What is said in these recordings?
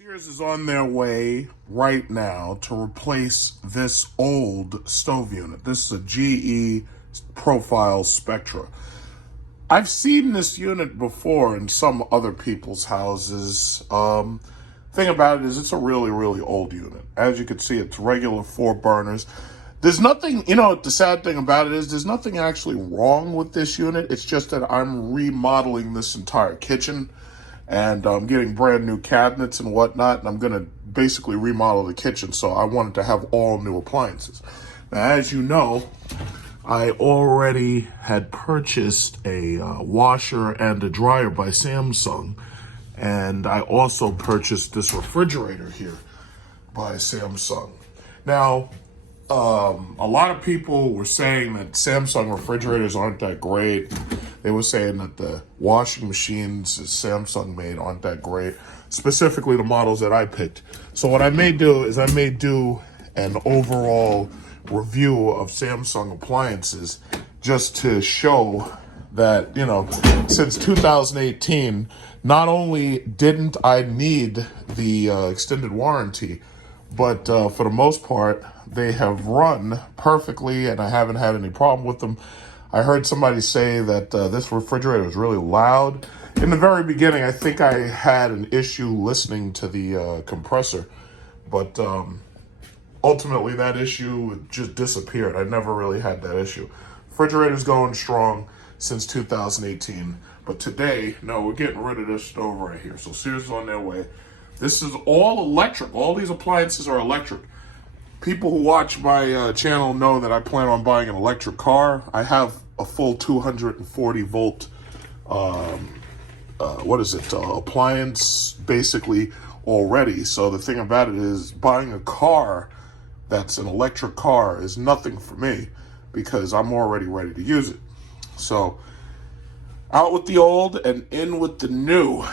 Sears is on their way right now to replace this old stove unit. This is a GE Profile Spectra. I've seen this unit before in some other people's houses. Thing about it is it's a really, really old unit. As you can see, it's regular 4 burners. There's nothing, the sad thing about it is there's nothing actually wrong with this unit. It's just that I'm remodeling this entire kitchen. And I'm getting brand new cabinets and whatnot, and I'm going to basically remodel the kitchen, so I wanted to have all new appliances. Now, as you know, I already had purchased a washer and a dryer by Samsung, and I also purchased this refrigerator here by Samsung. Now, a lot of people were saying that Samsung refrigerators aren't that great. They were saying that the washing machines that Samsung made aren't that great, specifically the models that I picked. So what I may do is I may do an overall review of Samsung appliances just to show that, since 2018, not only didn't I need the extended warranty, but for the most part, they have run perfectly and I haven't had any problem with them. I heard somebody say that this refrigerator was really loud. In the very beginning, I think I had an issue listening to the compressor, but ultimately that issue just disappeared. I never really had that issue. Refrigerator's going strong since 2018, but today, no, we're getting rid of this stove right here. So Sears is on their way. This is all electric. All these appliances are electric. People who watch my channel know that I plan on buying an electric car. I have a full 240 volt, appliance basically already. So the thing about it is buying a car that's an electric car is nothing for me because I'm already ready to use it. So out with the old and in with the new.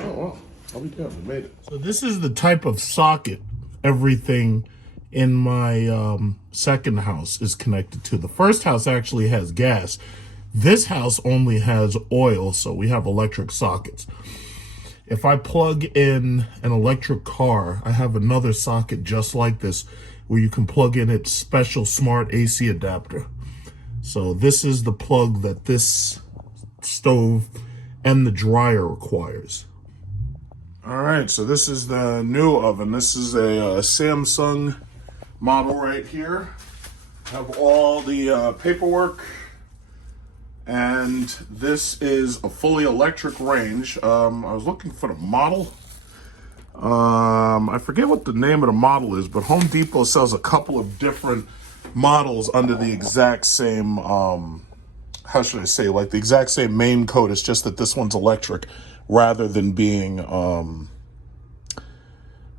Oh, wow. I'll be down. We made it. So this is the type of socket everything in my second house is connected to. The first house actually has gas. This house only has oil, so we have electric sockets. If I plug in an electric car, I have another socket just like this where you can plug in its special smart AC adapter. So this is the plug that this stove and the dryer requires. All right, so this is the new oven. This is a Samsung model right here. Have all the paperwork. And this is a fully electric range. I was looking for the model. I forget what the name of the model is, but Home Depot sells a couple of different models under the exact same, how should I say, like the exact same main code. It's just that this one's electric rather than being,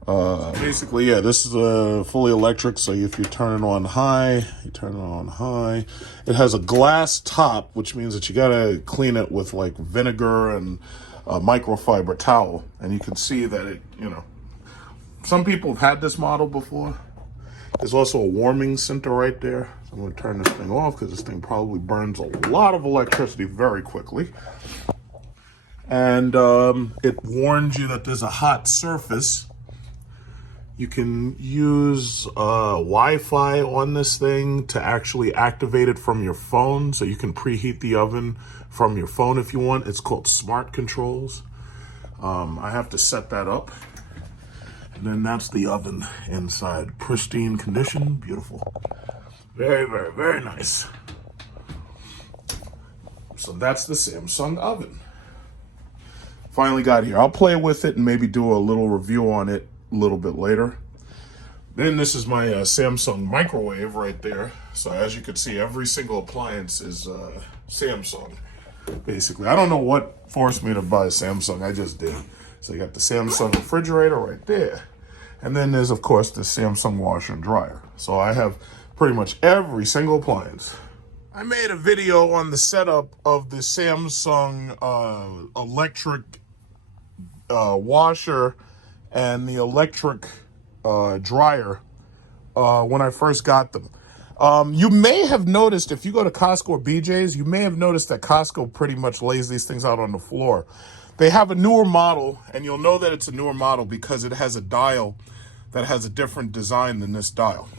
basically, yeah, this is a fully electric. So if you turn it on high, you turn it on high. It has a glass top, which means that you gotta clean it with like vinegar and a microfiber towel. And you can see that it, some people have had this model before. There's also a warming center right there. So I'm gonna turn this thing off because this thing probably burns a lot of electricity very quickly. And it warns you that there's a hot surface. You can use Wi-Fi on this thing to actually activate it from your phone. So you can preheat the oven from your phone if you want. It's called Smart Controls. I have to set that up. And then that's the oven inside. Pristine condition, beautiful. Very, very, very nice. So that's the Samsung oven. Finally got here. I'll play with it and maybe do a little review on it a little bit later. Then this is my Samsung microwave right there. So as you can see, every single appliance is Samsung, basically. I don't know what forced me to buy Samsung. I just did. So you got the Samsung refrigerator right there. And then there's, of course, the Samsung washer and dryer. So I have pretty much every single appliance. I made a video on the setup of the Samsung electric washer and the electric dryer when I first got them. You may have noticed, if you go to Costco or BJ's, you may have noticed that Costco pretty much lays these things out on the floor. They have a newer model, and you'll know that it's a newer model because it has a dial that has a different design than this dial.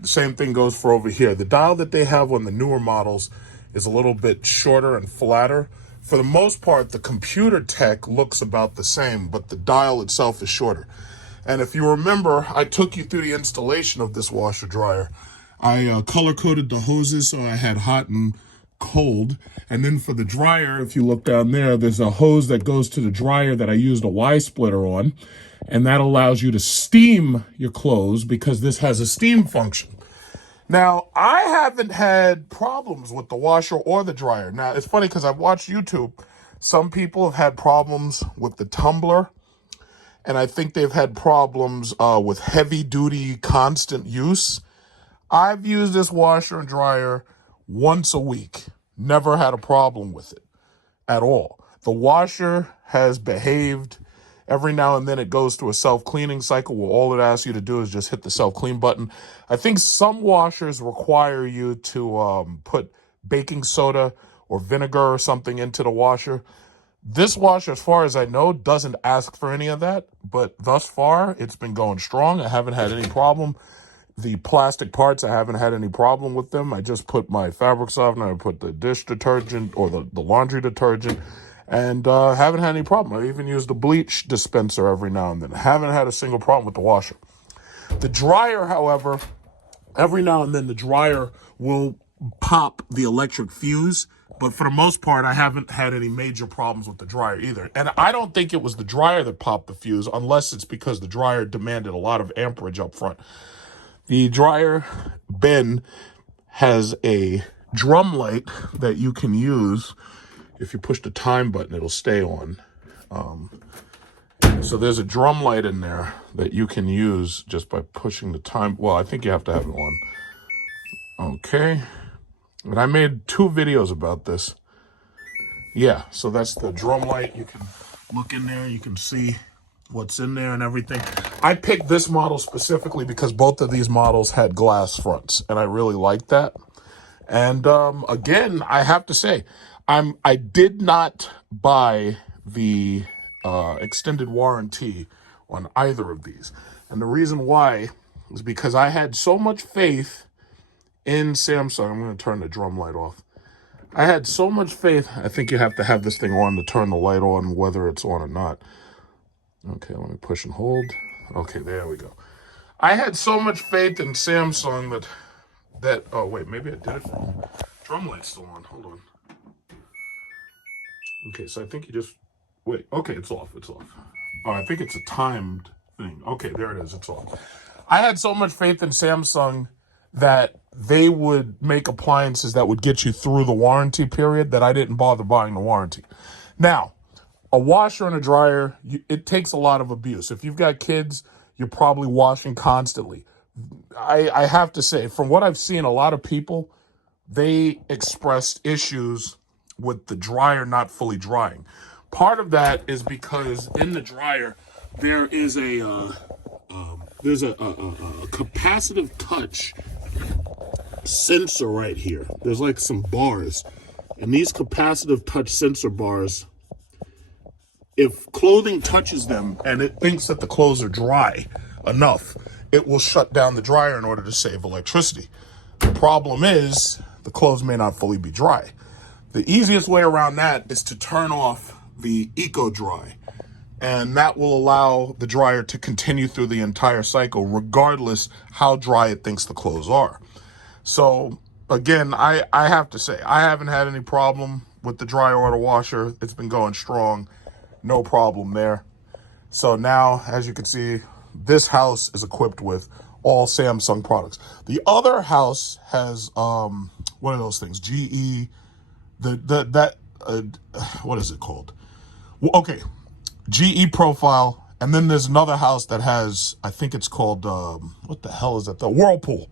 The same thing goes for over here. The dial that they have on the newer models is a little bit shorter and flatter. For the most part, the computer tech looks about the same, but the dial itself is shorter. And if you remember, I took you through the installation of this washer dryer. I color-coded the hoses so I had hot and cold. And then for the dryer, if you look down there, there's a hose that goes to the dryer that I used a Y-splitter on. And that allows you to steam your clothes because this has a steam function. Now, I haven't had problems with the washer or the dryer. Now, it's funny because I've watched YouTube. Some people have had problems with the tumbler, and I think they've had problems with heavy-duty constant use. I've used this washer and dryer once a week. Never had a problem with it at all. The washer has behaved. Every now and then it goes through a self-cleaning cycle where all it asks you to do is just hit the self-clean button. I think some washers require you to put baking soda or vinegar or something into the washer. This washer, as far as I know, doesn't ask for any of that, but thus far it's been going strong. I haven't had any problem. The plastic parts, I haven't had any problem with them. I just put my fabric softener, I put the dish detergent or the laundry detergent, and haven't had any problem. I even used the bleach dispenser every now and then. Haven't had a single problem with the washer. The dryer, however, every now and then the dryer will pop the electric fuse, but for the most part, I haven't had any major problems with the dryer either. And I don't think it was the dryer that popped the fuse, unless it's because the dryer demanded a lot of amperage up front. The dryer bin has a drum light that you can use. If you push the time button, it'll stay on. So there's a drum light in there that you can use just by pushing the time. Well, I think you have to have it on. Okay. And I made 2 videos about this. Yeah, so that's the drum light. You can look in there, you can see what's in there and everything. I picked this model specifically because both of these models had glass fronts, and I really liked that. And again, I have to say, I did not buy the extended warranty on either of these. And the reason why is because I had so much faith in Samsung. I'm going to turn the drum light off. I had so much faith. I think you have to have this thing on to turn the light on, whether it's on or not. Okay, let me push and hold. Okay, there we go. I had so much faith in Samsung that oh wait, maybe I did it wrong. Drum light's still on. Hold on. Okay, so I think you just wait. Okay, it's off. It's off. Oh, I think it's a timed thing. Okay, there it is. It's off. I had so much faith in Samsung that they would make appliances that would get you through the warranty period that I didn't bother buying the warranty. Now, a washer and a dryer, it takes a lot of abuse. If you've got kids, you're probably washing constantly. I have to say, from what I've seen, a lot of people, they expressed issues with the dryer not fully drying. Part of that is because in the dryer, there is a capacitive touch sensor right here. There's like some bars. And these capacitive touch sensor bars, if clothing touches them and it thinks that the clothes are dry enough, it will shut down the dryer in order to save electricity. The problem is the clothes may not fully be dry. The easiest way around that is to turn off the Eco Dry, and that will allow the dryer to continue through the entire cycle regardless how dry it thinks the clothes are. So again, I have to say, I haven't had any problem with the dryer or the washer. It's been going strong. No problem there. So now, as you can see, this house is equipped with all Samsung products. The other house has what are those things? GE, what is it called? Well, okay, GE profile, and then there's another house that has, I think it's called what the hell is that? The Whirlpool.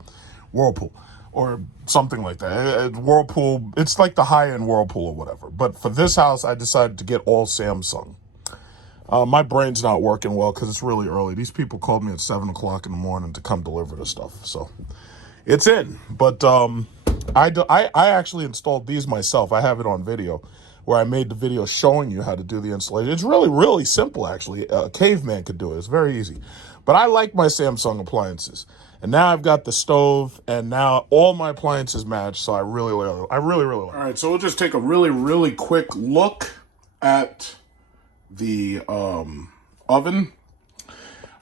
or something like that. Whirlpool, it's like the high-end Whirlpool or whatever. But for this house, I decided to get all Samsung. My brain's not working well because it's really early. These people called me at 7 o'clock in the morning to come deliver the stuff. So it's in. But I actually installed these myself. I have it on video where I made the video showing you how to do the installation. It's really, really simple, actually. A caveman could do it. It's very easy. But I like my Samsung appliances. And now I've got the stove, and now all my appliances match, so I really like it. All right, so we'll just take a really quick look at the oven.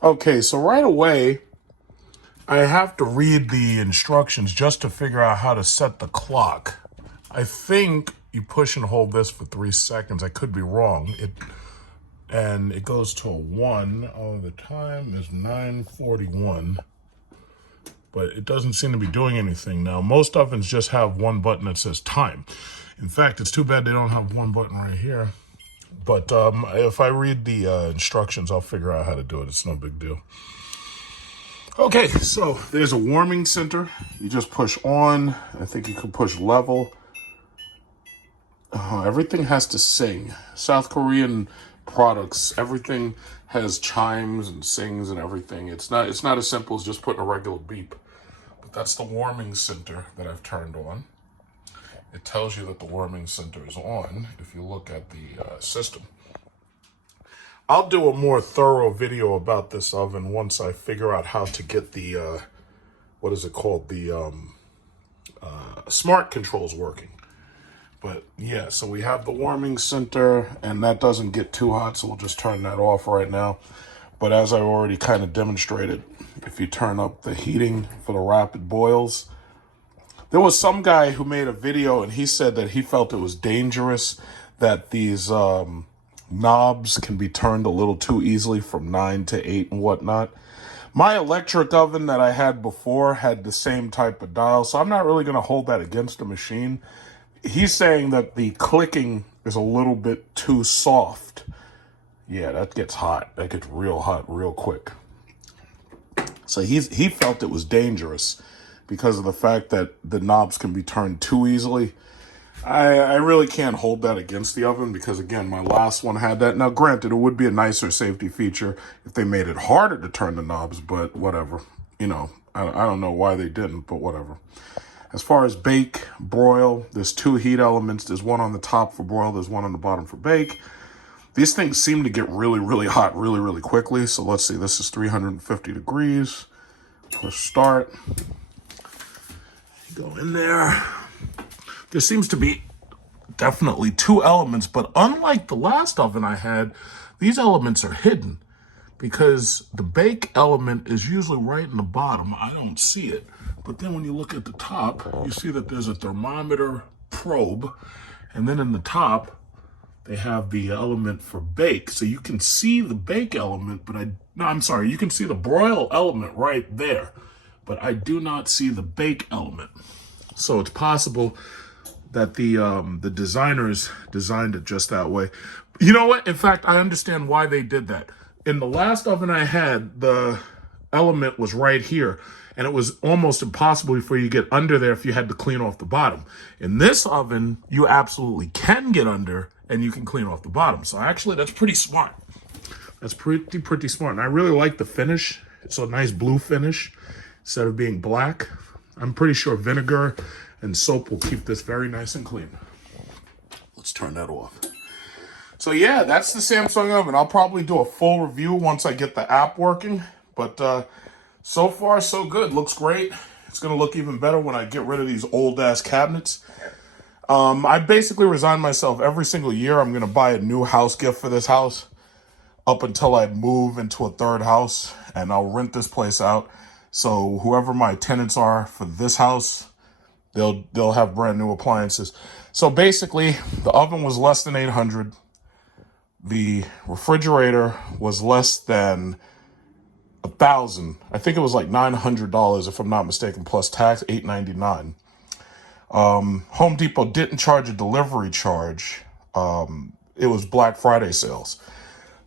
Okay, so right away, I have to read the instructions just to figure out how to set the clock. I think you push and hold this for 3 seconds. I could be wrong. And it goes to a 1. Oh, the time is 9:41. But it doesn't seem to be doing anything now. Most ovens just have one button that says time. In fact, it's too bad they don't have one button right here. But if I read the instructions, I'll figure out how to do it. It's no big deal. Okay, so there's a warming center. You just push on. I think you can push level. Everything has to sing. South Korean products, everything has chimes and sings and everything. It's not as simple as just putting a regular beep. But that's the warming center that I've turned on. It tells you that the warming center is on if you look at the system. I'll do a more thorough video about this oven once I figure out how to get the, what is it called? The smart controls working. But yeah, so we have the warming center, and that doesn't get too hot, so we'll just turn that off right now. But as I already kind of demonstrated, if you turn up the heating for the rapid boils, there was some guy who made a video and he said that he felt it was dangerous that these knobs can be turned a little too easily from 9 to 8 and whatnot. My electric oven that I had before had the same type of dial, so I'm not really going to hold that against the machine. He's saying that the clicking is a little bit too soft. Yeah, that gets hot. That gets real hot real quick. So he felt it was dangerous because of the fact that the knobs can be turned too easily. I really can't hold that against the oven because, again, my last one had that. Now, granted, it would be a nicer safety feature if they made it harder to turn the knobs, but whatever. You know, I don't know why they didn't, but whatever. As far as bake, broil, there's 2 heat elements. There's one on the top for broil. There's one on the bottom for bake. These things seem to get really hot really quickly. So let's see. This is 350 degrees. Push start. Go in there. There seems to be definitely 2 elements, but unlike the last oven I had, these elements are hidden because the bake element is usually right in the bottom. I don't see it. But then when you look at the top, you see that there's a thermometer probe. And then in the top, they have the element for bake. So you can see the bake element, but you can see the broil element right there. But I do not see the bake element. So it's possible that the designers designed it just that way. You know what? In fact, I understand why they did that. In the last oven I had, the element was right here. And it was almost impossible for you to get under there if you had to clean off the bottom. In this oven, you absolutely can get under and you can clean off the bottom. So actually, that's pretty smart. That's pretty smart. And I really like the finish. It's a nice blue finish instead of being black. I'm pretty sure vinegar and soap will keep this very nice and clean. Let's turn that off. So yeah, that's the Samsung oven. I'll probably do a full review once I get the app working. But so far, so good. Looks great. It's going to look even better when I get rid of these old-ass cabinets. I basically resigned myself every single year. I'm going to buy a new house gift for this house up until I move into a third house, and I'll rent this place out. So whoever my tenants are for this house, they'll have brand new appliances. So basically, the oven was less than $800. The refrigerator was less than $1,000. I think it was like $900 if I'm not mistaken, plus tax, $899. Home Depot didn't charge a delivery charge. It was Black Friday sales.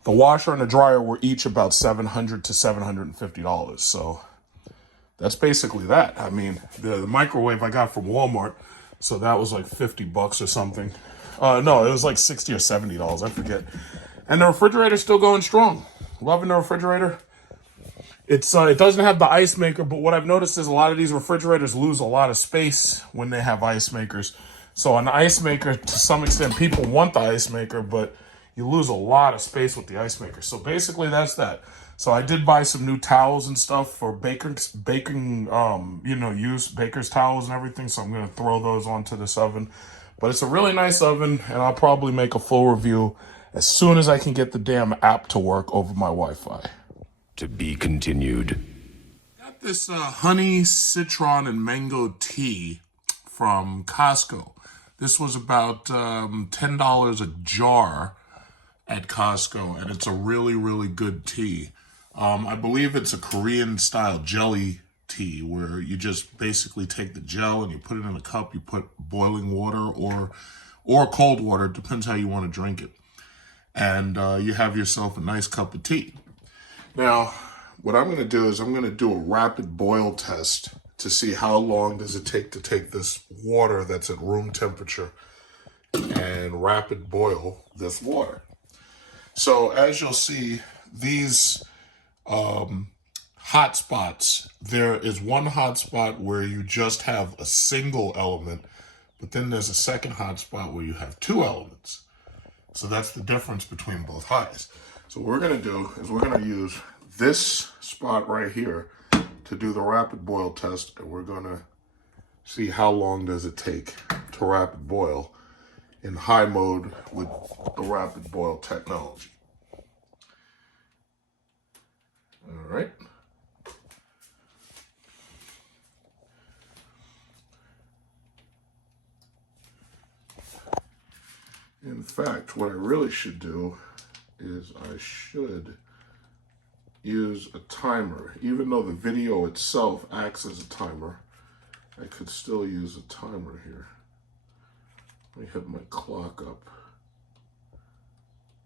The washer and the dryer were each about $700 to $750. So that's basically that. I mean, the microwave I got from Walmart, so that was like 50 bucks or something. No, it was like 60 or $70, I forget. And the refrigerator's still going strong. Loving the refrigerator. It doesn't have the ice maker, but what I've noticed is a lot of these refrigerators lose a lot of space when they have ice makers. So an ice maker, to some extent, people want the ice maker, but you lose a lot of space with the ice maker. So basically that's that. So I did buy some new towels and stuff for baking, use baker's towels and everything. So I'm going to throw those onto this oven. But it's a really nice oven, and I'll probably make a full review as soon as I can get the damn app to work over my Wi-Fi. To be continued. Got this honey, citron, and mango tea from Costco. This was about $10 a jar at Costco, and it's a really, really good tea. I believe it's a Korean-style jelly tea where you just basically take the gel and you put it in a cup. You put boiling water or cold water, depends how you want to drink it. And you have yourself a nice cup of tea. Now, what I'm going to do is I'm going to do a rapid boil test to see how long does it take to take this water that's at room temperature and rapid boil this water. So as you'll see, these hot spots, there is one hot spot where you just have a single element, but then there's a second hot spot where you have two elements. So that's the difference between both highs. So what we're going to do is we're going to use this spot right here to do the rapid boil test, and we're going to see how long does it take to rapid boil in high mode with the rapid boil technology. All right. In fact, what I really should do is I should use a timer. Even though the video itself acts as a timer, I could still use a timer here. Let me hit my clock up.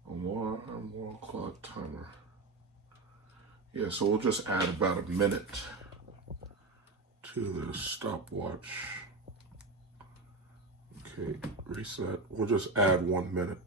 A wall clock timer. Yeah, so we'll just add about a minute to the stopwatch. Okay, reset. We'll just add 1 minute.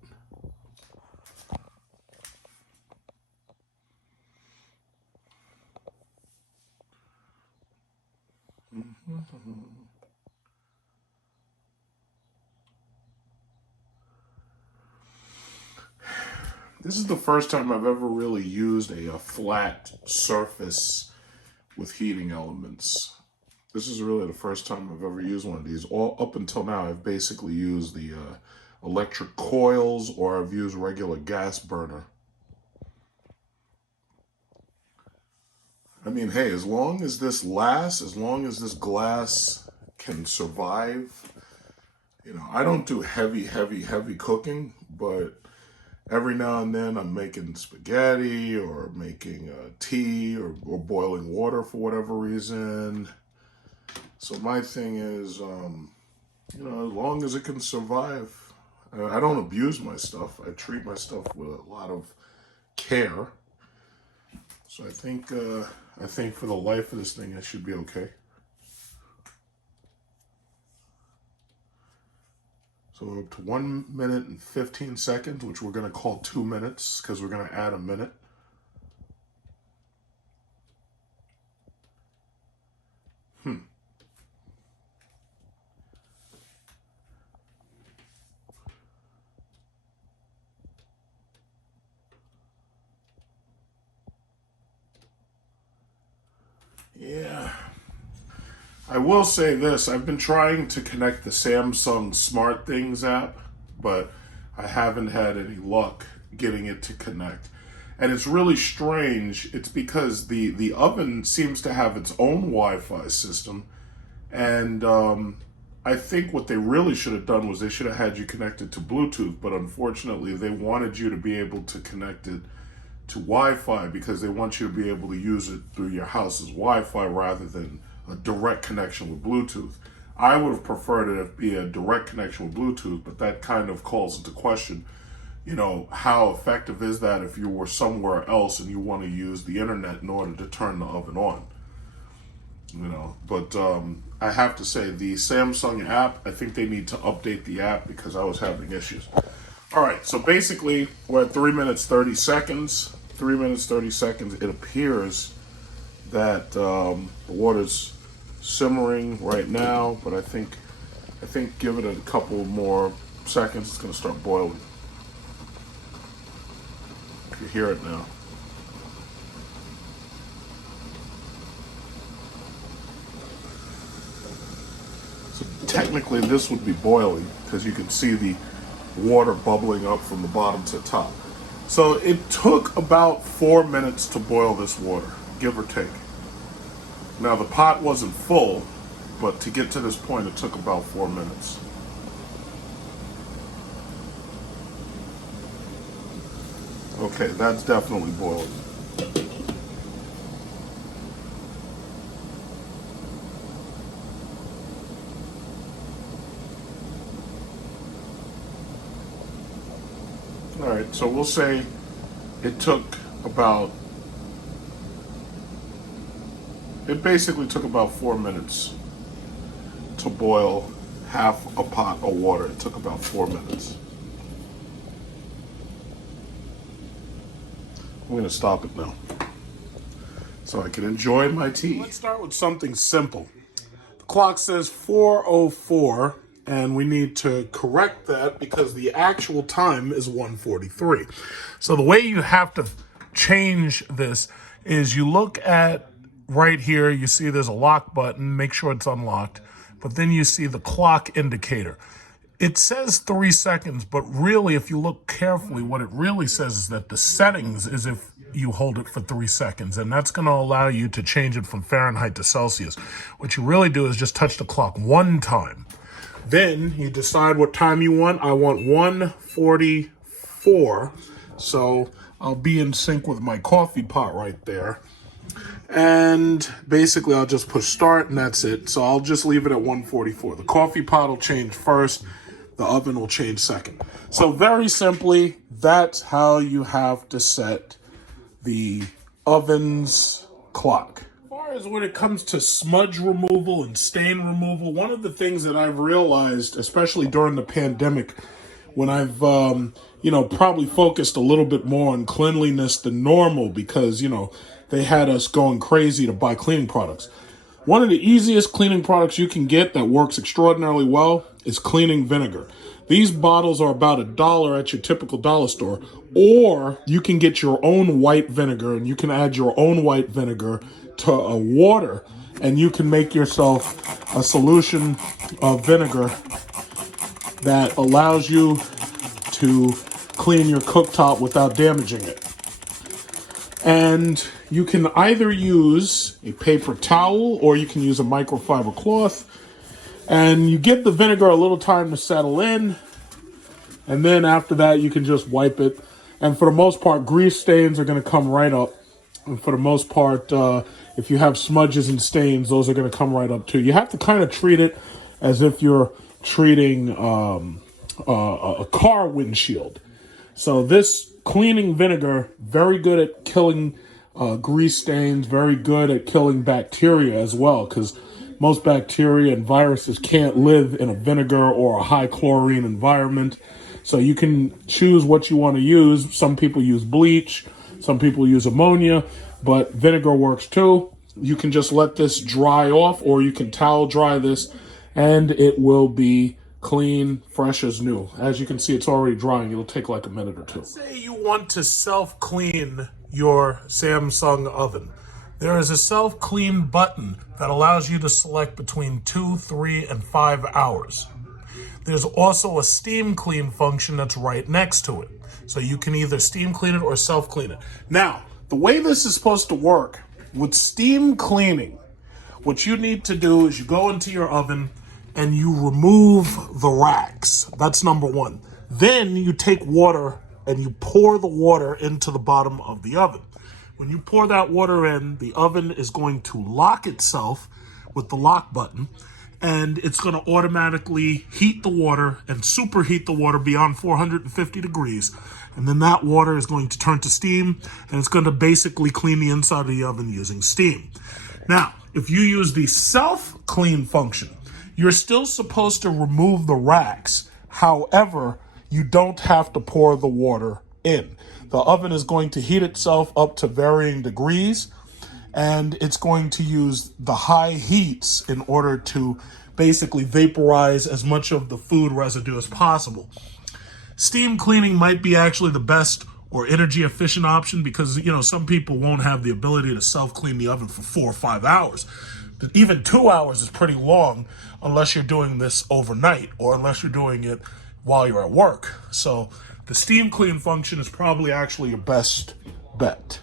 This is the first time I've ever really used a flat surface with heating elements. This is really the first time I've ever used one of these. All up until now, I've basically used the electric coils, or I've used regular gas burner. I mean, hey, as long as this lasts, as long as this glass can survive, you know, I don't do heavy cooking, but every now and then I'm making spaghetti or making tea or boiling water for whatever reason. So my thing is, you know, as long as it can survive, I don't abuse my stuff. I treat my stuff with a lot of care. So I think for the life of this thing, I should be okay. So we're up to 1 minute and 15 seconds, which we're going to call 2 minutes because we're going to add a minute. Yeah. I will say this, I've been trying to connect the Samsung Smart Things app, but I haven't had any luck getting it to connect. And it's really strange. It's because the oven seems to have its own Wi-Fi system. And I think what they really should have done was they should have had you connected to Bluetooth, but unfortunately they wanted you to be able to connect it to Wi-Fi because they want you to be able to use it through your house's Wi-Fi rather than a direct connection with Bluetooth. I would have preferred it to be a direct connection with Bluetooth, but that kind of calls into question, you know, how effective is that if you were somewhere else and you want to use the internet in order to turn the oven on? you know. But I have to say, the Samsung app, I think they need to update the app because I was having issues. All right, so basically we're at 3 minutes 30 seconds. 3 minutes 30 seconds. It appears that the water's simmering right now, but I think give it a couple more seconds, it's going to start boiling. You hear it now. So technically this would be boiling because you can see the water bubbling up from the bottom to the top. So it took about 4 minutes to boil this water, give or take. Now the pot wasn't full, but to get to this point it took about 4 minutes. Okay, that's definitely boiling. All right, so we'll say it basically took about 4 minutes to boil half a pot of water. It took about 4 minutes. I'm going to stop it now so I can enjoy my tea. Let's start with something simple. The clock says 4:04, and we need to correct that because the actual time is 1:43. So the way you have to change this is you look at right here, you see there's a lock button, make sure it's unlocked, but then you see the clock indicator. It says 3 seconds, but really, if you look carefully, what it really says is that the settings is if you hold it for 3 seconds, and that's going to allow you to change it from Fahrenheit to Celsius. What you really do is just touch the clock one time. Then you decide what time you want. I want 1:44, so I'll be in sync with my coffee pot right there. And basically, I'll just push start, and that's it. So I'll just leave it at 1:44. The coffee pot will change first. The oven will change second. So very simply, that's how you have to set the oven's clock. As far as when it comes to smudge removal and stain removal, one of the things that I've realized, especially during the pandemic, when I've, probably focused a little bit more on cleanliness than normal because, they had us going crazy to buy cleaning products. One of the easiest cleaning products you can get that works extraordinarily well is cleaning vinegar. These bottles are about $1 at your typical dollar store, or you can get your own white vinegar, and you can add your own white vinegar to water, and you can make yourself a solution of vinegar that allows you to clean your cooktop without damaging it. And you can either use a paper towel or you can use a microfiber cloth. And you give the vinegar a little time to settle in. And then after that, you can just wipe it. And for the most part, grease stains are going to come right up. And for the most part, if you have smudges and stains, those are going to come right up too. You have to kind of treat it as if you're treating a car windshield. So this cleaning vinegar, very good at killing grease stains, very good at killing bacteria as well, because most bacteria and viruses can't live in a vinegar or a high chlorine environment. So you can choose what you want to use. Some people use bleach, some people use ammonia, but vinegar works too. You can just let this dry off, or you can towel dry this, and it will be clean, fresh as new. As you can see, it's already drying. It'll take like a minute or two. Say you want to self-clean your Samsung oven. There is a self-clean button that allows you to select between 2, 3, and 5 hours. There's also a steam clean function that's right next to it. So you can either steam clean it or self-clean it. Now, the way this is supposed to work, with steam cleaning, what you need to do is you go into your oven and you remove the racks. That's number one. Then you take water and you pour the water into the bottom of the oven. When you pour that water in, the oven is going to lock itself with the lock button, and it's going to automatically heat the water and superheat the water beyond 450 degrees. And then that water is going to turn to steam, and it's going to basically clean the inside of the oven using steam. Now, if you use the self-clean function, you're still supposed to remove the racks. However, you don't have to pour the water in. The oven is going to heat itself up to varying degrees, and it's going to use the high heats in order to basically vaporize as much of the food residue as possible. Steam cleaning might be actually the best or energy efficient option because, some people won't have the ability to self-clean the oven for 4 or 5 hours. But even 2 hours is pretty long unless you're doing this overnight or unless you're doing it while you're at work. So the steam clean function is probably actually your best bet.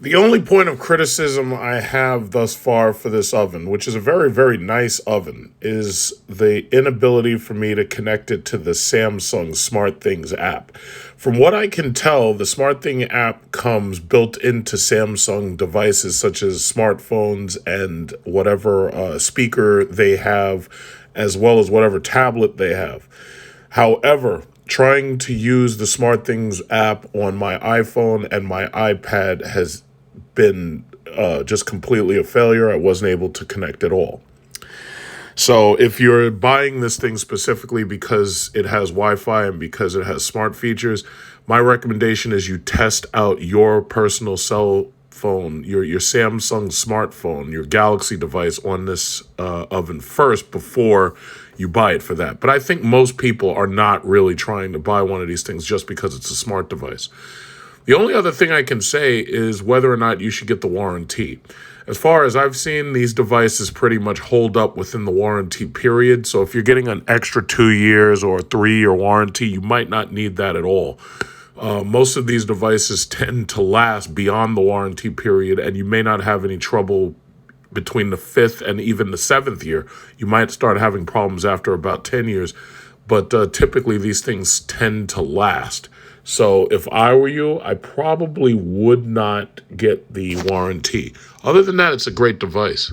The only point of criticism I have thus far for this oven, which is a very, very nice oven, is the inability for me to connect it to the Samsung SmartThings app. From what I can tell, the SmartThings app comes built into Samsung devices such as smartphones and whatever speaker they have, as well as whatever tablet they have. However, trying to use the SmartThings app on my iPhone and my iPad has been just completely a failure. I wasn't able to connect at all. So if you're buying this thing specifically because it has Wi-Fi and because it has smart features, my recommendation is you test out your personal cell phone, your Samsung smartphone, your Galaxy device on this oven first before you buy it for that. But I think most people are not really trying to buy one of these things just because it's a smart device. The only other thing I can say is whether or not you should get the warranty. As far as I've seen, these devices pretty much hold up within the warranty period. So if you're getting an extra 2 years or 3-year warranty, you might not need that at all. Most of these devices tend to last beyond the warranty period, and you may not have any trouble between the 5th and even the 7th year. You might start having problems after about 10 years, but typically these things tend to last. So if I were you, I probably would not get the warranty. Other than that, it's a great device.